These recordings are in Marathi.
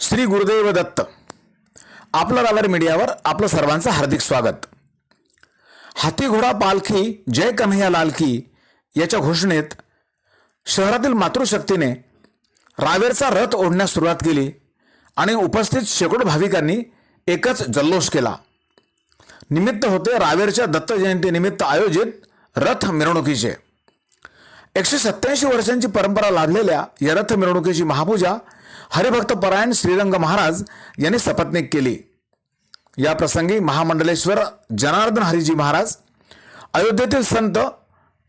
श्री गुरुदेव दत्त. आपलं रावेर मीडियावर आपलं सर्वांचं हार्दिक स्वागत. हाती घोडा पालखी जय कन्हैया लाल की याच्या घोषणेत शहरातील मातृशक्तीने रावेरचा रथ ओढण्यास सुरुवात केली आणि उपस्थित शेकडो भाविकांनी एकच जल्लोष केला. निमित्त होते रावेरच्या दत्त जयंतीनिमित्त आयोजित रथ मिरवणुकीचे. 187 वर्षांची परंपरा लाभलेल्या या रथ मिरवणुकीची महापूजा हरिभक्त परायण श्रीरंग महाराज यांनी सपत्नीक केली. या प्रसंगी महामंडलेश्वर जनार्दन हरिजी महाराज, अयोध्येतील संत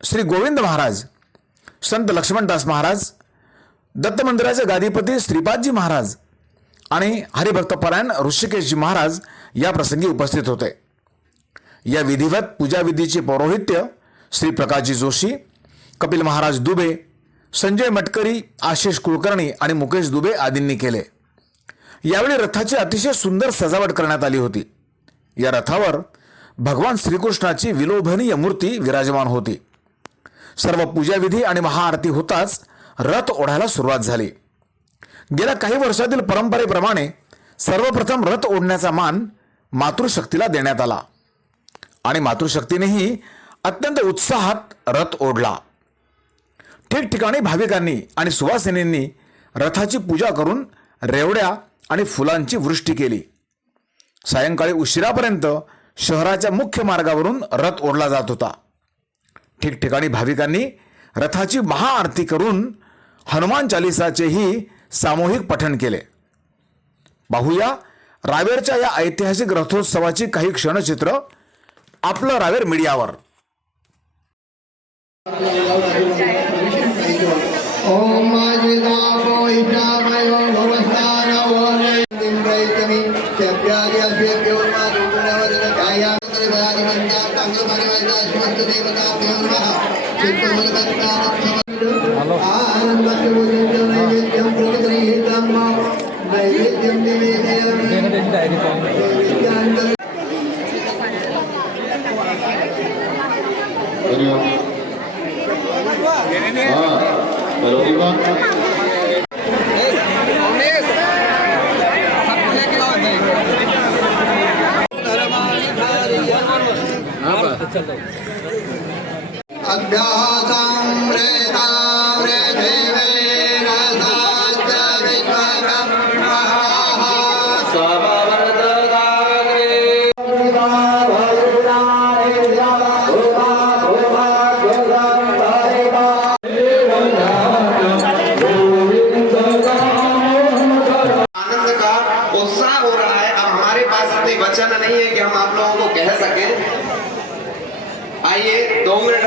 श्री गोविंद महाराज, संत लक्ष्मणदास महाराज, दत्त मंदिराचे गादीपती श्रीपादजी महाराज आणि हरिभक्त परायण ऋषिकेशजी महाराज या प्रसंगी उपस्थित होते. या विधिवत पूजाविधीचे पौरोहित्य श्री प्रकाशजी जोशी, कपिल महाराज दुबे, संजय मटकरी, आशिष कुलकर्णी आणि मुकेश दुबे आदींनी केले. यावेळी रथाची अतिशय सुंदर सजावट करण्यात आली होती. या रथावर भगवान श्रीकृष्णाची विलोभनीय मूर्ती विराजमान होती. सर्व पूजाविधी आणि महाआरती होताच रथ ओढायला सुरुवात झाली. गेल्या काही वर्षातील परंपरेप्रमाणे सर्वप्रथम रथ ओढण्याचा मान मातृशक्तीला देण्यात आला आणि मातृशक्तीनेही अत्यंत उत्साहात रथ ओढला. ठिकठिकाणी भाविकांनी आणि सुवासिनींनी रथाची पूजा करून रेवड्या आणि फुलांची वृष्टी केली. सायंकाळी उशिरापर्यंत शहराच्या मुख्य मार्गावरून रथ ओढला जात होता. ठिकठिकाणी भाविकांनी रथाची महाआरती करून हनुमान चालिसाचेही सामूहिक पठण केले. पाहूया रावेरच्या या ऐतिहासिक रथोत्सवाची काही क्षणचित्र आपलं रावेर मीडियावर. वचन नहीं है कि हम आप लोगों को कह सके. आइए 2 मिनट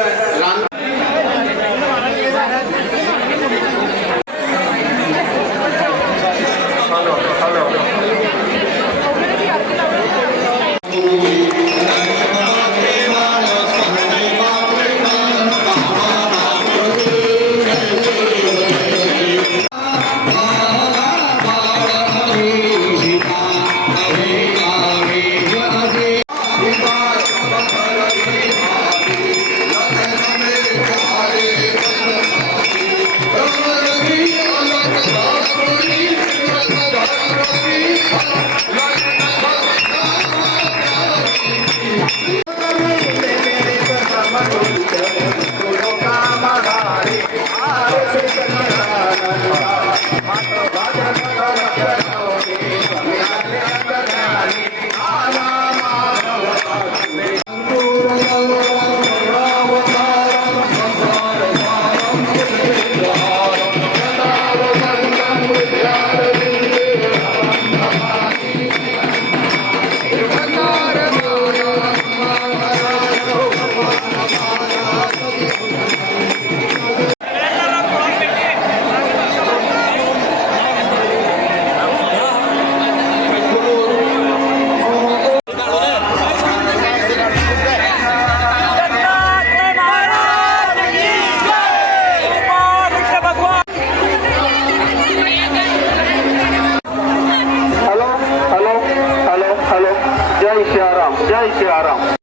जय श्री राम.